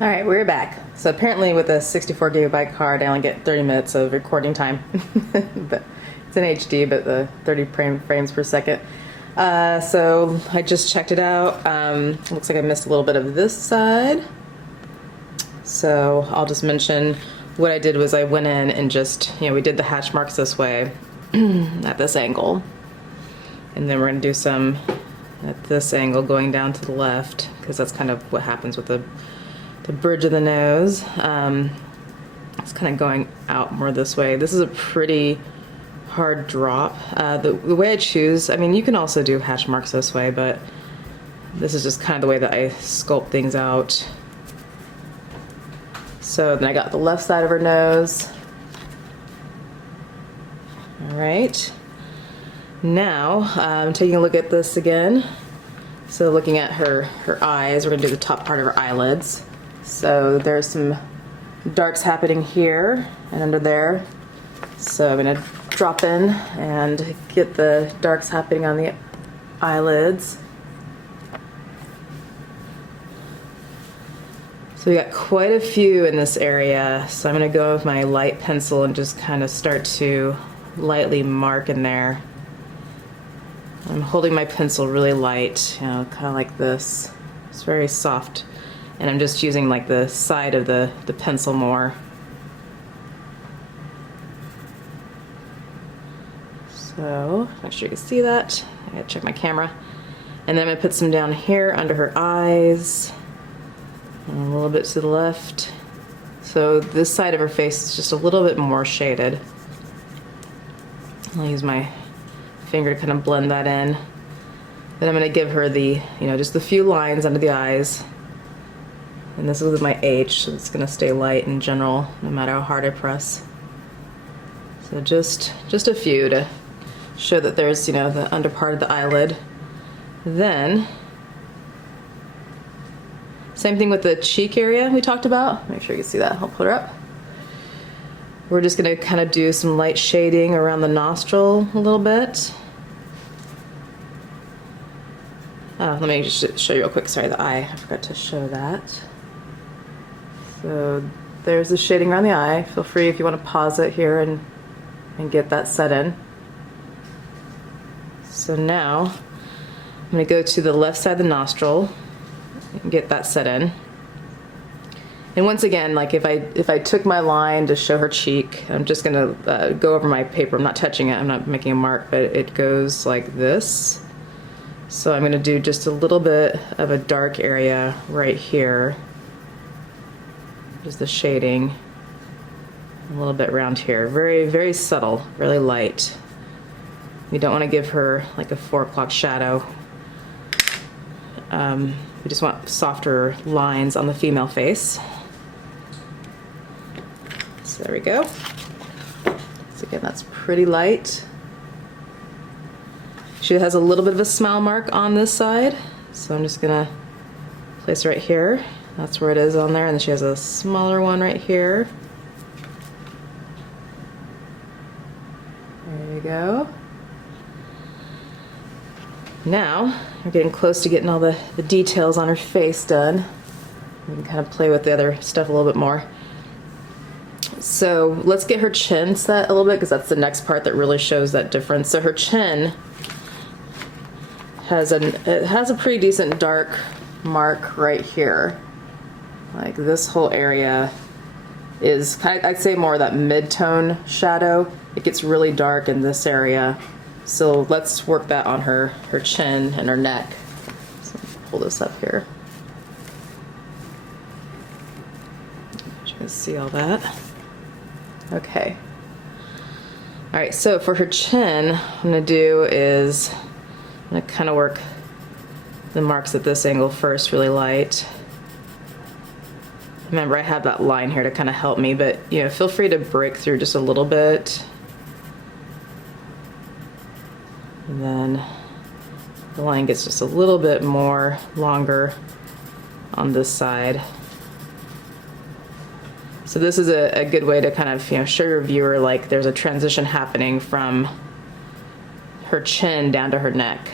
All right, we're back. So apparently with a 64 gigabyte card, I only get 30 minutes of recording time. But it's in HD, but the 30 frames per second. So I just checked it out. Looks like I missed a little bit of this side. So I'll just mention what I did was I went in and just, we did the hatch marks this way at this angle. And then we're gonna do some at this angle going down to the left, because that's kind of what happens with the bridge of the nose. It's kind of going out more this way. This is a pretty hard drop. The way I choose, I mean, you can also do hatch marks this way, but this is just kind of the way that I sculpt things out. So then I got the left side of her nose. All right. Now I'm taking a look at this again. So looking at her eyes, we're gonna do the top part of her eyelids. So there's some darks happening here and under there. So I'm gonna drop in and get the darks happening on the eyelids. So we got quite a few in this area. So I'm gonna go with my light pencil and just kind of start to lightly mark in there. I'm holding my pencil really light, kind of like this. It's very soft. And I'm just using like the side of the pencil more. So, make sure you can see that. I gotta check my camera. And then I'm gonna put some down here under her eyes. And a little bit to the left. So this side of her face is just a little bit more shaded. I'll use my finger to kind of blend that in. Then I'm gonna give her the, just the few lines under the eyes. And this is with my H, so it's gonna stay light in general, no matter how hard I press. So just a few to show that there's, the under part of the eyelid. Then, same thing with the cheek area we talked about. Make sure you can see that, I'll put her up. We're just gonna kind of do some light shading around the nostril a little bit. Let me just show you real quick, sorry, the eye, I forgot to show that. So there's the shading around the eye. Feel free if you want to pause it here and get that set in. So now I'm going to go to the left side of the nostril and get that set in. And once again, like if I took my line to show her cheek, I'm just going to go over my paper. I'm not touching it, I'm not making a mark, but it goes like this. So I'm going to do just a little bit of a dark area right here. Just the shading, a little bit around here. Very, very subtle, really light. We don't want to give her like a 4 o'clock shadow. We just want softer lines on the female face. So there we go. So again, that's pretty light. She has a little bit of a smile mark on this side, so I'm just gonna place it right here. That's where it is on there, and then she has a smaller one right here. There you go. Now, we're getting close to getting all the details on her face done. We can kind of play with the other stuff a little bit more. So let's get her chin set a little bit, because that's the next part that really shows that difference. So her chin has a pretty decent dark mark right here. Like this whole area is kind of, I'd say, more of that mid-tone shadow. It gets really dark in this area. So let's work that on her chin and her neck. So pull this up here. You can see all that. Okay. All right, so for her chin, what I'm gonna do is I'm gonna kind of work the marks at this angle first, really light. Remember, I have that line here to kind of help me, but feel free to break through just a little bit. And then the line gets just a little bit more longer on this side. So this is a good way to kind of show your viewer like there's a transition happening from her chin down to her neck.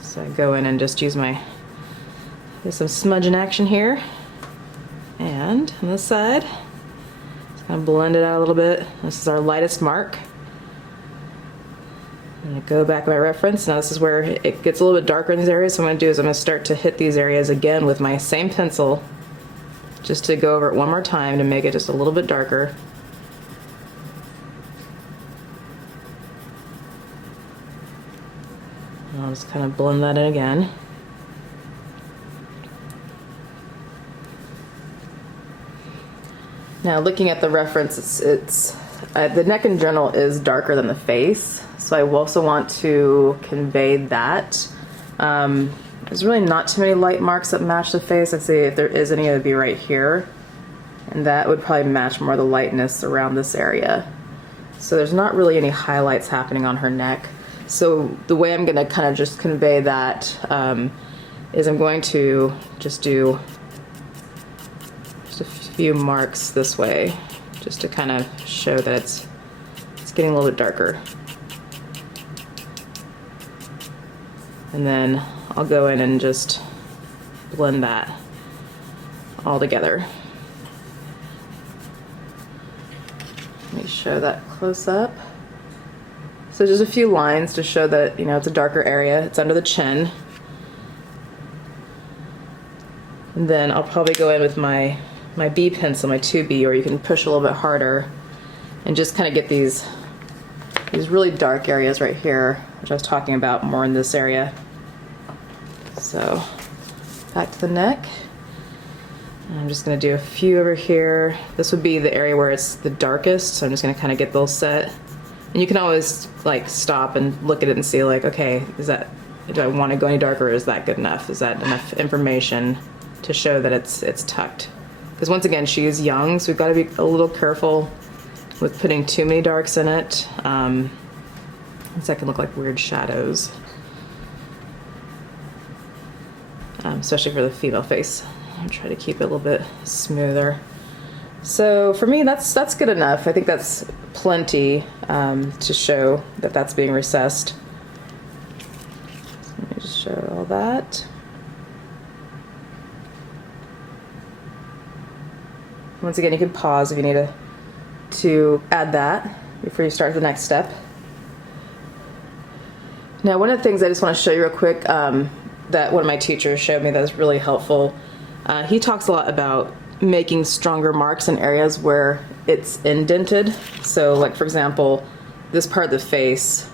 So I go in and just use my There's some smudging action here. And on this side, just kind of blend it out a little bit. This is our lightest mark. I'm going to go back to my reference. Now this is where it gets a little bit darker in these areas. So what I'm going to do is I'm going to start to hit these areas again with my same pencil, just to go over it one more time to make it just a little bit darker. And I'll just kind of blend that in again. Now looking at the reference, the neck in general is darker than the face, so I also want to convey that. There's really not too many light marks that match the face. I'd say if there is any, it would be right here, and that would probably match more the lightness around this area. So there's not really any highlights happening on her neck. So the way I'm going to kind of just convey that is I'm going to just do a few marks this way, just to kind of show that it's getting a little bit darker. And then I'll go in and just blend that all together. Let me show that close up. So just a few lines to show that, you know, it's a darker area. It's under the chin. And then I'll probably go in with my B pencil, my 2B, or you can push a little bit harder and just kind of get these really dark areas right here, which I was talking about more in this area. So back to the neck. And I'm just going to do a few over here. This would be the area where it's the darkest, so I'm just going to kind of get those set. And you can always like stop and look at it and see like, okay, do I want to go any darker, or is that good enough? Is that enough information to show that it's tucked? Because once again, she is young, so we've got to be a little careful with putting too many darks in it. That can look like weird shadows, especially for the female face. I'll try to keep it a little bit smoother. So for me, that's good enough. I think that's plenty to show that that's being recessed. So let me just show all that. Once again, you can pause if you need to add that before you start the next step. Now, one of the things I just want to show you real quick that one of my teachers showed me that was really helpful. He talks a lot about making stronger marks in areas where it's indented. So like, for example, this part of the face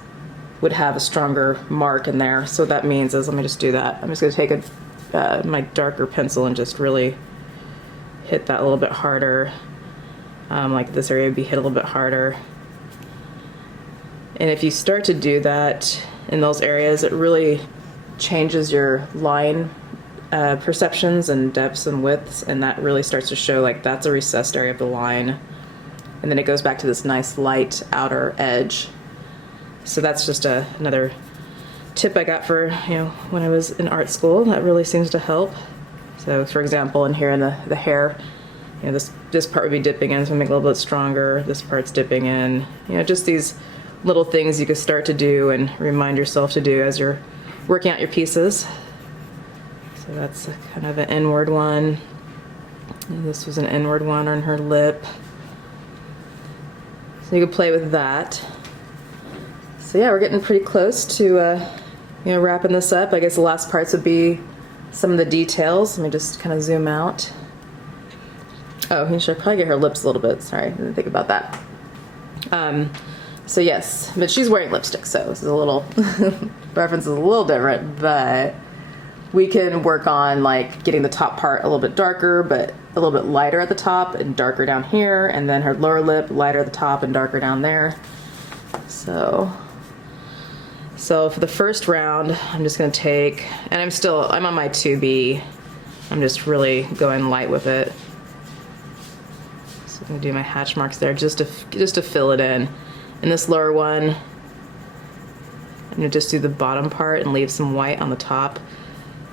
would have a stronger mark in there. So what that means is, let me just do that. I'm just going to take my darker pencil and just really hit that a little bit harder. Like this area would be hit a little bit harder. And if you start to do that in those areas, it really changes your line perceptions and depths and widths, and that really starts to show like that's a recessed area of the line. And then it goes back to this nice light outer edge. So that's just another tip I got for, when I was in art school. That really seems to help. So for example, in here in the hair, this part would be dipping in, so make it a little bit stronger. This part's dipping in. Just these little things you could start to do and remind yourself to do as you're working out your pieces. So that's kind of an inward one. And this was an inward one on her lip. So you could play with that. So yeah, we're getting pretty close to wrapping this up. I guess the last parts would be some of the details. Let me just kind of zoom out. Oh, you should probably get her lips a little bit. Sorry, I didn't think about that. So yes, but she's wearing lipstick, so this is a little, reference is a little different, but we can work on like getting the top part a little bit darker, but a little bit lighter at the top and darker down here, and then her lower lip lighter at the top and darker down there. So for the first round, I'm just gonna take, and I'm on my 2B. I'm just really going light with it. So I'm gonna do my hatch marks there just to fill it in. In this lower one, I'm gonna just do the bottom part and leave some white on the top.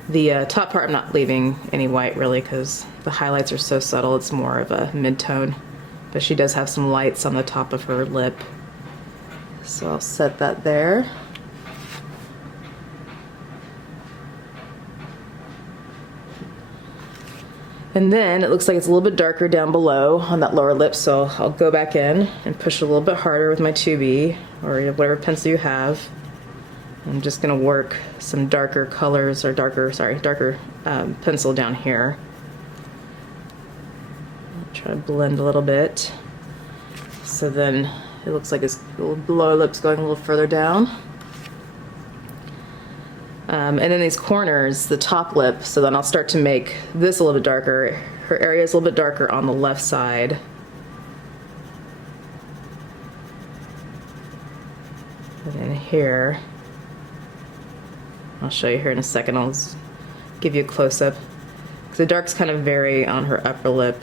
The top part I'm not leaving any white really because the highlights are so subtle, it's more of a mid-tone. But she does have some lights on the top of her lip. So I'll set that there. And then it looks like it's a little bit darker down below on that lower lip, so I'll go back in and push a little bit harder with my 2B or whatever pencil you have. I'm just gonna work some darker colors or darker pencil down here. I'll try to blend a little bit. So then it looks like his lower lip's going a little further down. And then these corners, the top lip, so then I'll start to make this a little bit darker. Her area is a little bit darker on the left side. And then here, I'll show you here in a second, I'll give you a close-up. The darks kind of vary on her upper lip.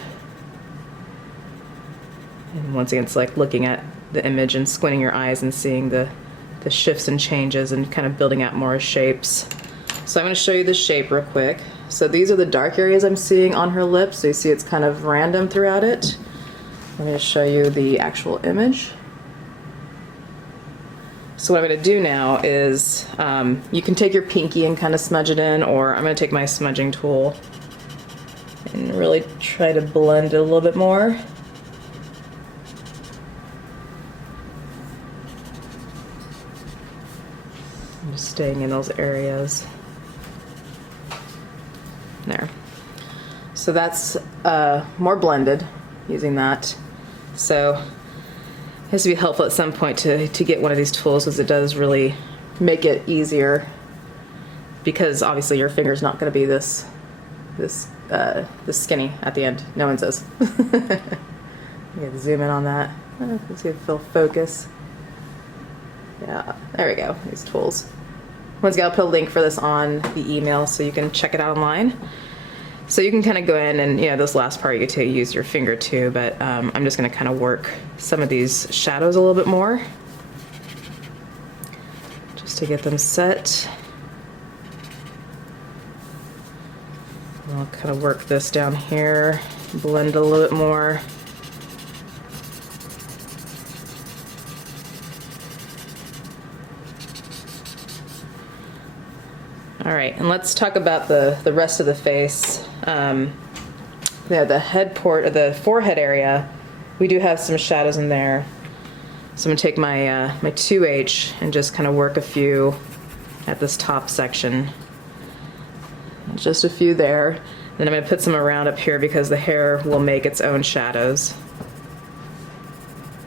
And once again, it's like looking at the image and squinting your eyes and seeing the shifts and changes and kind of building out more shapes. So I'm going to show you the shape real quick. So these are the dark areas I'm seeing on her lips. So you see it's kind of random throughout it. I'm going to show you the actual image. So what I'm going to do now is you can take your pinky and kind of smudge it in, or I'm going to take my smudging tool and really try to blend it a little bit more. I'm just staying in those areas. There. So that's more blended using that. So it has to be helpful at some point to get one of these tools, because it does really make it easier, because obviously your finger's not going to be this skinny at the end. No one says. You can zoom in on that. Let's see if it'll focus. Yeah, there we go, these tools. Once again, I'll put a link for this on the email so you can check it out online. So you can kind of go in and, this last part you could use your finger too, but I'm just going to kind of work some of these shadows a little bit more just to get them set. And I'll kind of work this down here, blend a little bit more. All right, and let's talk about the rest of the face. The head port, or the forehead area, we do have some shadows in there. So I'm gonna take my my 2H and just kind of work a few at this top section. Just a few there. Then I'm gonna put some around up here because the hair will make its own shadows.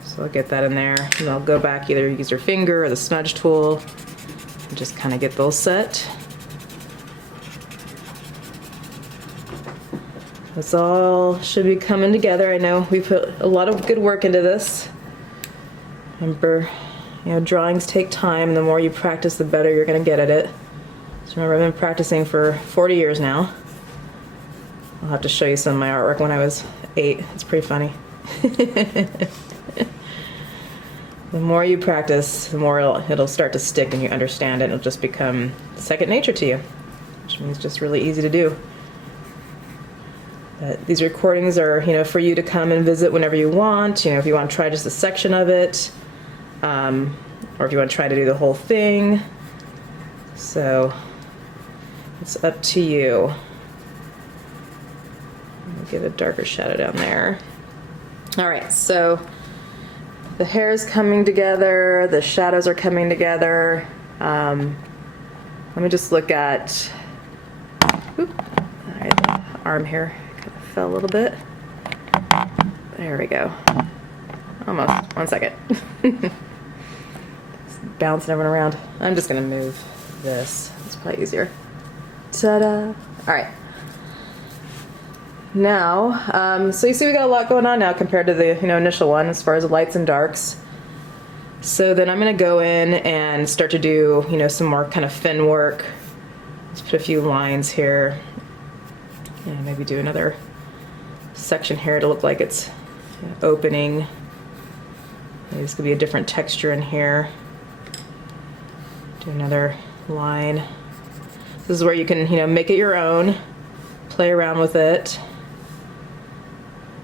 So I'll get that in there, and I'll go back, either use your finger or the smudge tool, and just kind of get those set. This all should be coming together. I know we put a lot of good work into this. Remember, drawings take time. The more you practice, the better you're going to get at it. So remember, I've been practicing for 40 years now. I'll have to show you some of my artwork when I was 8. It's pretty funny. The more you practice, the more it'll start to stick and you understand it. It'll just become second nature to you, which means just really easy to do. These recordings are, for you to come and visit whenever you want. If you want to try just a section of it, or if you want to try to do the whole thing. So it's up to you. I'll get a darker shadow down there. All right, so the hair is coming together, the shadows are coming together. Let me just look at, all right, the arm here. Fell a little bit. There we go. Almost. 1 second. It's bouncing everyone around. I'm just gonna move this. It's probably easier. Ta-da! All right. Now, so you see we got a lot going on now compared to the initial one as far as the lights and darks. So then I'm gonna go in and start to do some more kind of fin work. Let's put a few lines here. And maybe do another section here to look like it's opening. Maybe this could be a different texture in here. Do another line. This is where you can, make it your own, play around with it.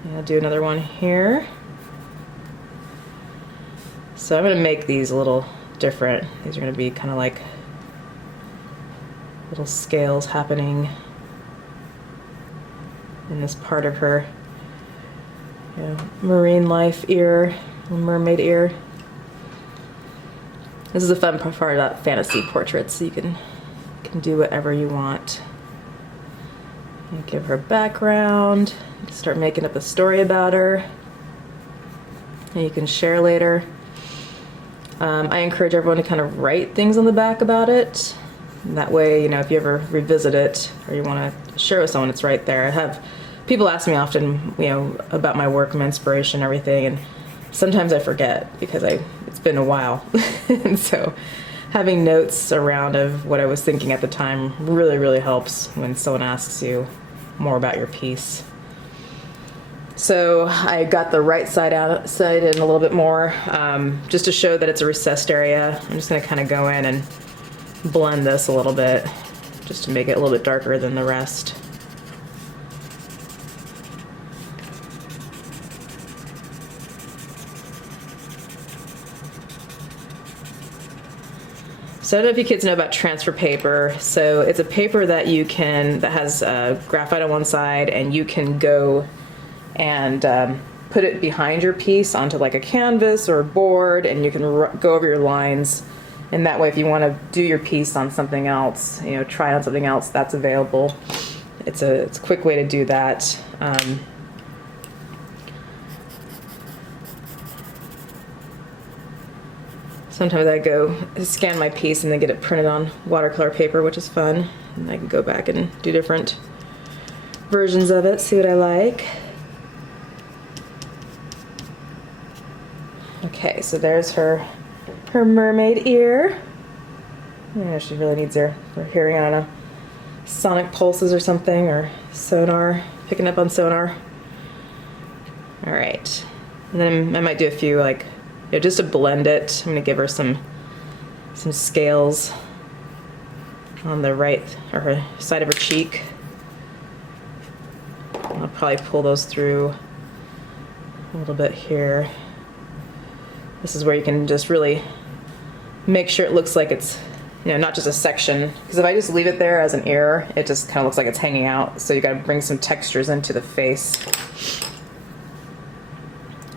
And I'll do another one here. So I'm going to make these a little different. These are going to be kind of like little scales happening. in this part of her, you know, marine life ear, mermaid ear. This is a fun part about fantasy portraits. So you can do whatever you want. And give her background. Start making up a story about her. And you can share later. I encourage everyone to kind of write things on the back about it. And that way, you know, if you ever revisit it or you want to share with someone, it's right there. I have people ask me often, you know, about my work, my inspiration, everything, and sometimes I forget because it's been a while. And so having notes around of what I was thinking at the time really, really helps when someone asks you more about your piece. So I got the right side outside in a little bit more, just to show that it's a recessed area. I'm just going to kind of go in and blend this a little bit, just to make it a little bit darker than the rest. So I don't know if you kids know about transfer paper. So it's a paper that that has graphite on one side, and you can go and put it behind your piece onto like a canvas or a board, and you can go over your lines. And that way, if you want to do your piece on something else, you know, try on something else, that's available. It's a quick way to do that. Sometimes I go scan my piece and then get it printed on watercolor paper, which is fun. And I can go back and do different versions of it, see what I like. Okay, so there's her mermaid ear. Yeah, she really needs her hearing, I don't know, sonic pulses or something, or sonar, picking up on sonar. All right, and then I might do a few, like, you know, just to blend it. I'm gonna give her some scales on the right, or her side of her cheek. I'll probably pull those through a little bit here. This is where you can just really make sure it looks like it's, you know, not just a section. Because if I just leave it there as an ear, it just kind of looks like it's hanging out. So you got to bring some textures into the face.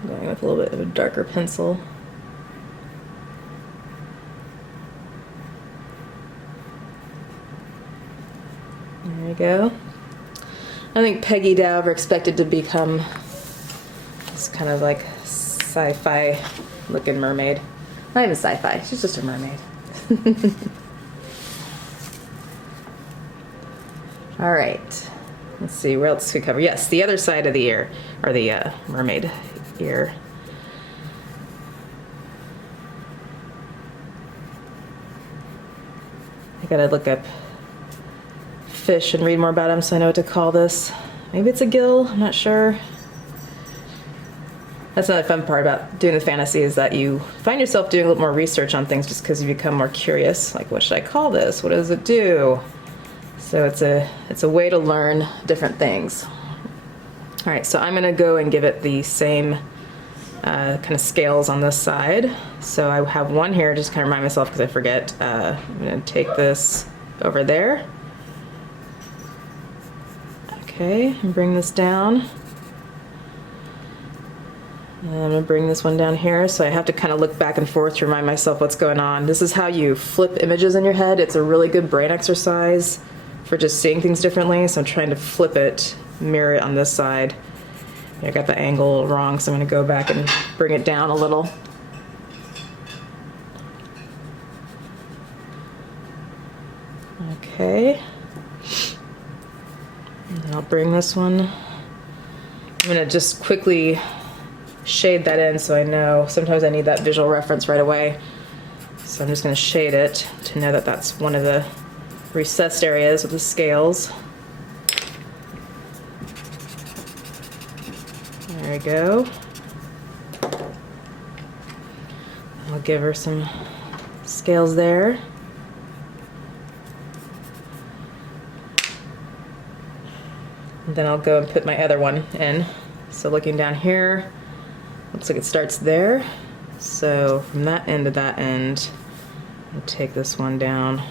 Going with a little bit of a darker pencil. There you go. I think Peggy Dow expected to become this kind of like sci-fi looking mermaid. Not even sci-fi, she's just a mermaid. All right, let's see, where else to cover? Yes, the other side of the ear, or the mermaid ear. I gotta look up fish and read more about them so I know what to call this. Maybe it's a gill, I'm not sure. That's another fun part about doing the fantasy, is that you find yourself doing a little more research on things just because you become more curious. Like, what should I call this? What does it do? So it's a way to learn different things. All right, so I'm gonna go and give it the same kind of scales on this side. So I have one here, just kind of remind myself because I forget. I'm gonna take this over there. Okay, and bring this down. And I'm gonna bring this one down here, so I have to kind of look back and forth to remind myself what's going on. This is how you flip images in your head. It's a really good brain exercise for just seeing things differently. So I'm trying to flip it, mirror it on this side. I got the angle wrong, so I'm gonna go back and bring it down a little. Okay. And then I'll bring this one. I'm gonna just quickly shade that in so I know. Sometimes I need that visual reference right away. So I'm just going to shade it to know that that's one of the recessed areas of the scales. There we go. I'll give her some scales there. And then I'll go and put my other one in. So looking down here, looks like it starts there. So from that end to that end, I'll take this one down.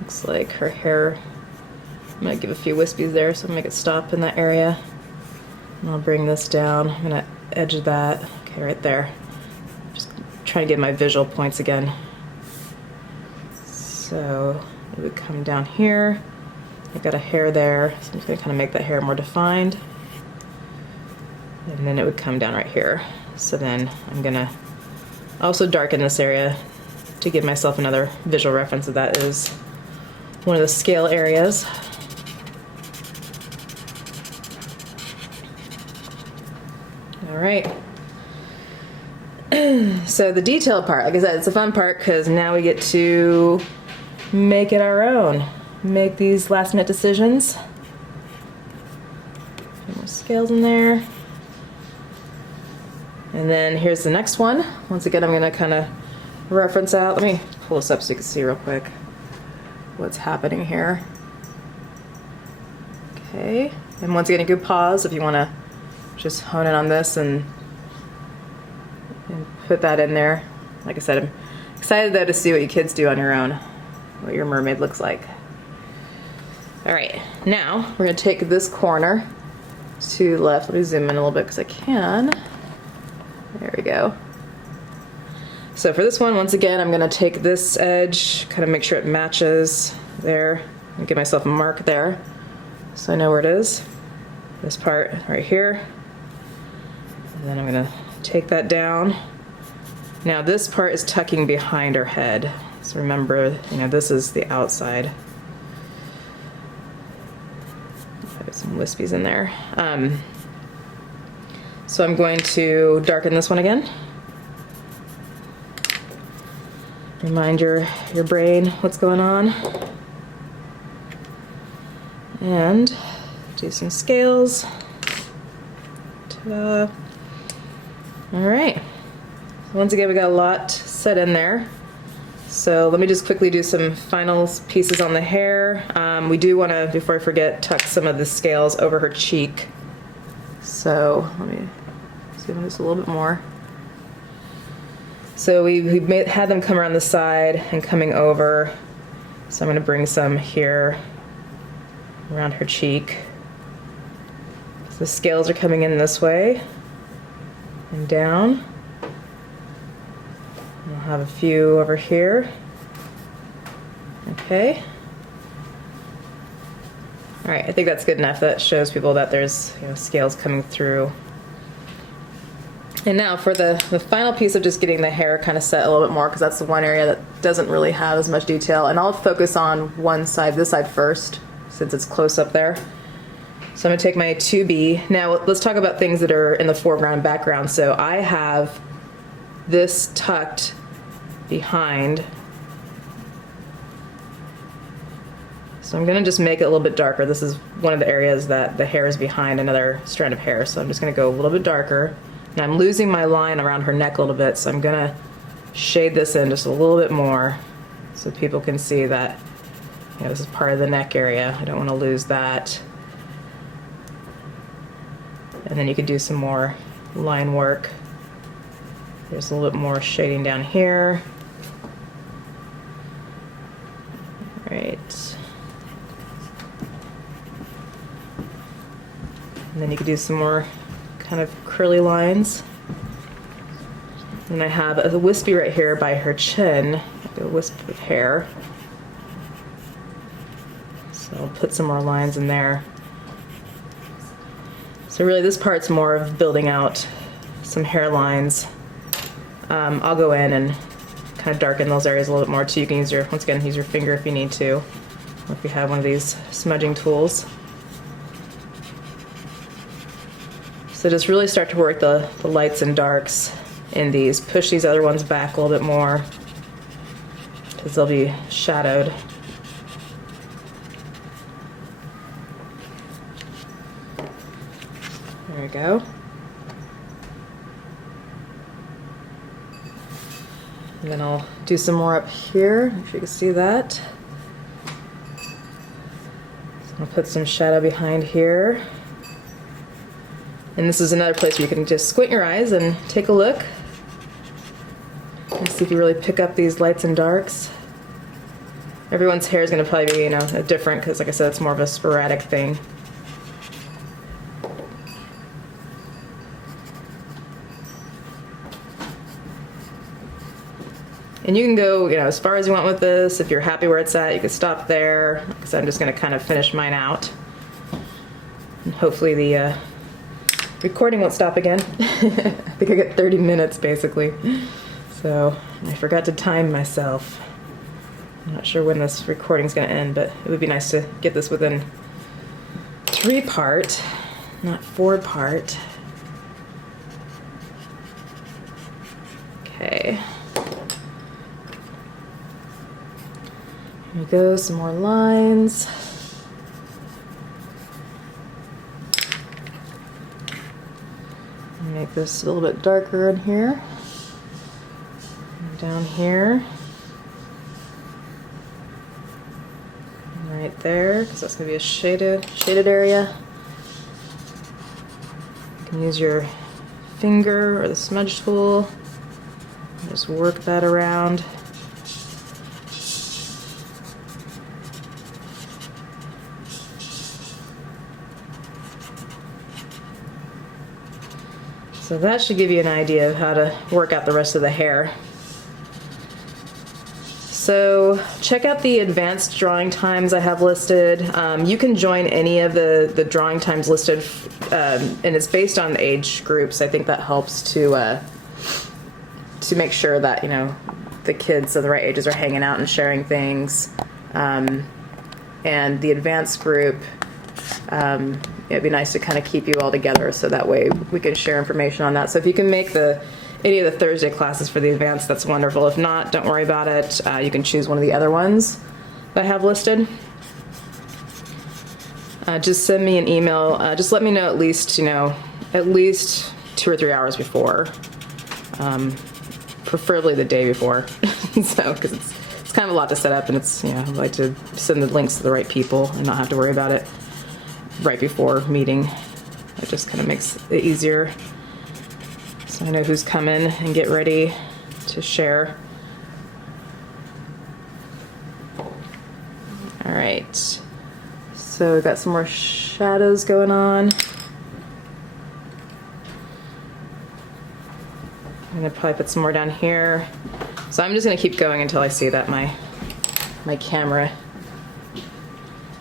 Looks like her hair I'm gonna give a few wispies there, so I'll make it stop in that area. And I'll bring this down. I'm gonna edge that, okay, right there. Just trying to get my visual points again. So it would come down here. I've got a hair there, so I'm just gonna kind of make that hair more defined. And then it would come down right here. So then I'm gonna also darken this area to give myself another visual reference that is one of the scale areas. All right. So the detail part, like I said, it's a fun part because now we get to make it our own. Make these last minute decisions. Put more scales in there. And then here's the next one. Once again, I'm gonna kind of reference out. Let me pull this up so you can see real quick what's happening here. Okay, and once again, you can pause if you wanna just hone in on this and put that in there. Like I said, I'm excited though to see what you kids do on your own, what your mermaid looks like. All right, now we're gonna take this corner to the left. Let me zoom in a little bit because I can. There we go. So for this one, once again, I'm gonna take this edge, kind of make sure it matches there, and give myself a mark there so I know where it is. This part right here. And then I'm gonna take that down. Now this part is tucking behind her head. So remember, you know, this is the outside. Put some wispies in there. So I'm going to darken this one again. Remind your brain what's going on. And do some scales. Ta-da. All right. Once again, we got a lot set in there. So let me just quickly do some final pieces on the hair. We do want to, before I forget, tuck some of the scales over her cheek. So let me zoom in just a little bit more. So we had them come around the side and coming over. So I'm going to bring some here around her cheek. So the scales are coming in this way and down. I'll have a few over here. Okay. All right, I think that's good enough. That shows people that there's, you know, scales coming through. And now for the final piece of just getting the hair kind of set a little bit more, because that's the one area that doesn't really have as much detail. And I'll focus on one side, this side first, since it's close up there. So I'm gonna take my 2B. Now let's talk about things that are in the foreground and background. So I have this tucked behind. So I'm gonna just make it a little bit darker. This is one of the areas that the hair is behind another strand of hair. So I'm just gonna go a little bit darker. And I'm losing my line around her neck a little bit, so I'm gonna shade this in just a little bit more so people can see that, you know, this is part of the neck area. I don't wanna lose that. And then you could do some more line work. There's a little bit more shading down here. All right. And then you could do some more kind of curly lines. And I have a wispy right here by her chin, a wisp of hair. So I'll put some more lines in there. So really this part's more of building out some hairlines. I'll go in and kind of darken those areas a little bit more too. You can use your, once again, use your finger if you need to, or if you have one of these smudging tools. So just really start to work the lights and darks in these. Push these other ones back a little bit more because they'll be shadowed. There we go. And then I'll do some more up here, if you can see that. So I'll put some shadow behind here. And this is another place where you can just squint your eyes and take a look and see if you really pick up these lights and darks. everyone's hair is going to probably be, you know, different because, like I said, it's more of a sporadic thing. And you can go, you know, as far as you want with this. If you're happy where it's at, you can stop there. Because I'm just going to kind of finish mine out. And hopefully the recording won't stop again. I think I got 30 minutes basically. So I forgot to time myself. I'm not sure when this recording's going to end, but it would be nice to get this within 3-part, not 4-part. Okay. Here we go, some more lines. Make this a little bit darker in here. And down here. And right there, because that's going to be a shaded area. You can use your finger or the smudge tool. And just work that around. So that should give you an idea of how to work out the rest of the hair. So check out the advanced drawing times I have listed. You can join any of the drawing times listed, and it's based on age groups. I think that helps to make sure that, you know, the kids of the right ages are hanging out and sharing things. And the advanced group, it'd be nice to kind of keep you all together so that way we can share information on that. So if you can make any of the Thursday classes for the advanced, that's wonderful. If not, don't worry about it. You can choose one of the other ones that I have listed. Just send me an email. Just let me know at least, you know, at least 2 or 3 hours before. Preferably the day before. So, because it's kind of a lot to set up, and it's, you know, I like to send the links to the right people and not have to worry about it right before meeting. It just kind of makes it easier, so I know who's coming and get ready to share. All right, so we've got some more shadows going on. I'm gonna probably put some more down here. So I'm just gonna keep going until I see that my camera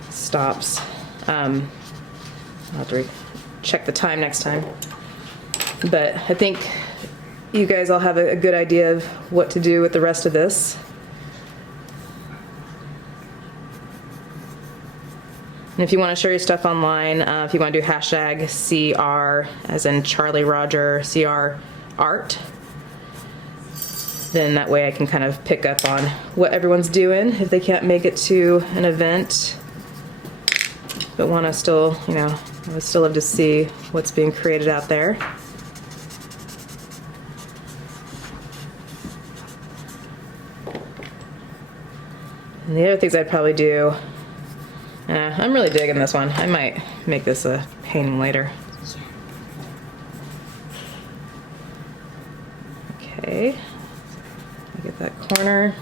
stops. I'll have to check the time next time. But I think you guys all have a good idea of what to do with the rest of this. And if you want to share your stuff online, if you want to do hashtag CR, as in Charlie Roger, CR art, then that way I can kind of pick up on what everyone's doing if they can't make it to an event, but want to still, you know, I would still love to see what's being created out there. And the other things I'd probably do, I'm really digging this one. I might make this a painting later. Okay, get that corner.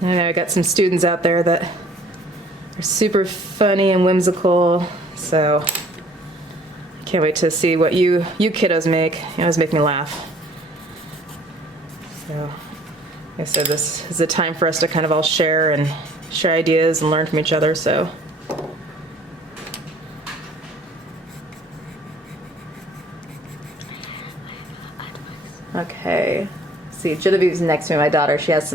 I know I got some students out there that are super funny and whimsical, so I can't wait to see what you kiddos make. You always make me laugh. So, like I said, this is a time for us to kind of all share ideas and learn from each other, so. Okay, let's see, Genevieve's next to me, my daughter. She has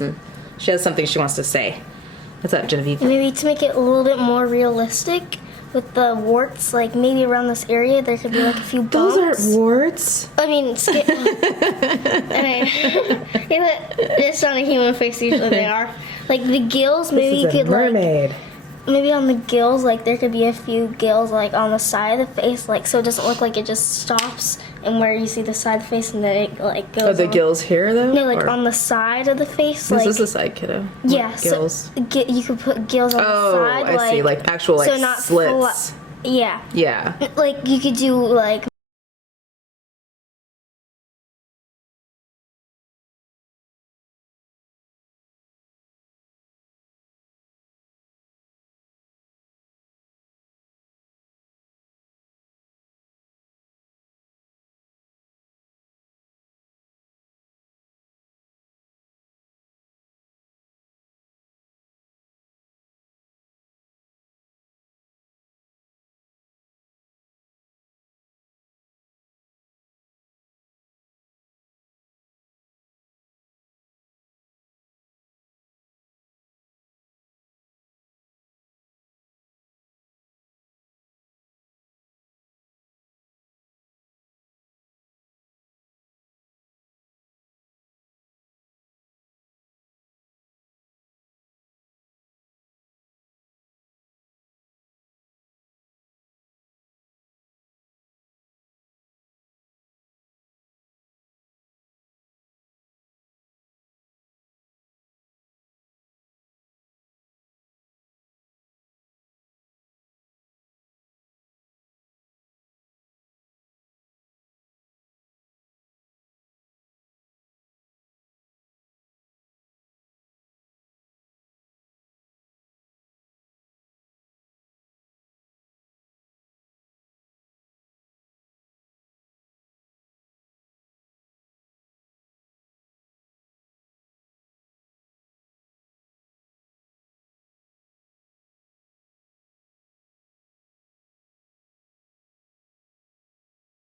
something she wants to say. What's up, Genevieve? Maybe to make it a little bit more realistic with the warts, like maybe around this area there could be like a few bumps. Those aren't warts. I mean, it's not a human face, usually they are. Like the gills, maybe you could Mermaid. maybe on the gills, like there could be a few gills like on the side of the face, like so it doesn't look like it just stops and where you see the side of the face and then it like goes. Oh, the on. gills here though? No, like Or- on the side of the face. This like, is the side, kiddo. What yeah, Gills. So, you could put gills on Oh, the side. I see. Like actual like so not slits. yeah. Yeah. Like you could do like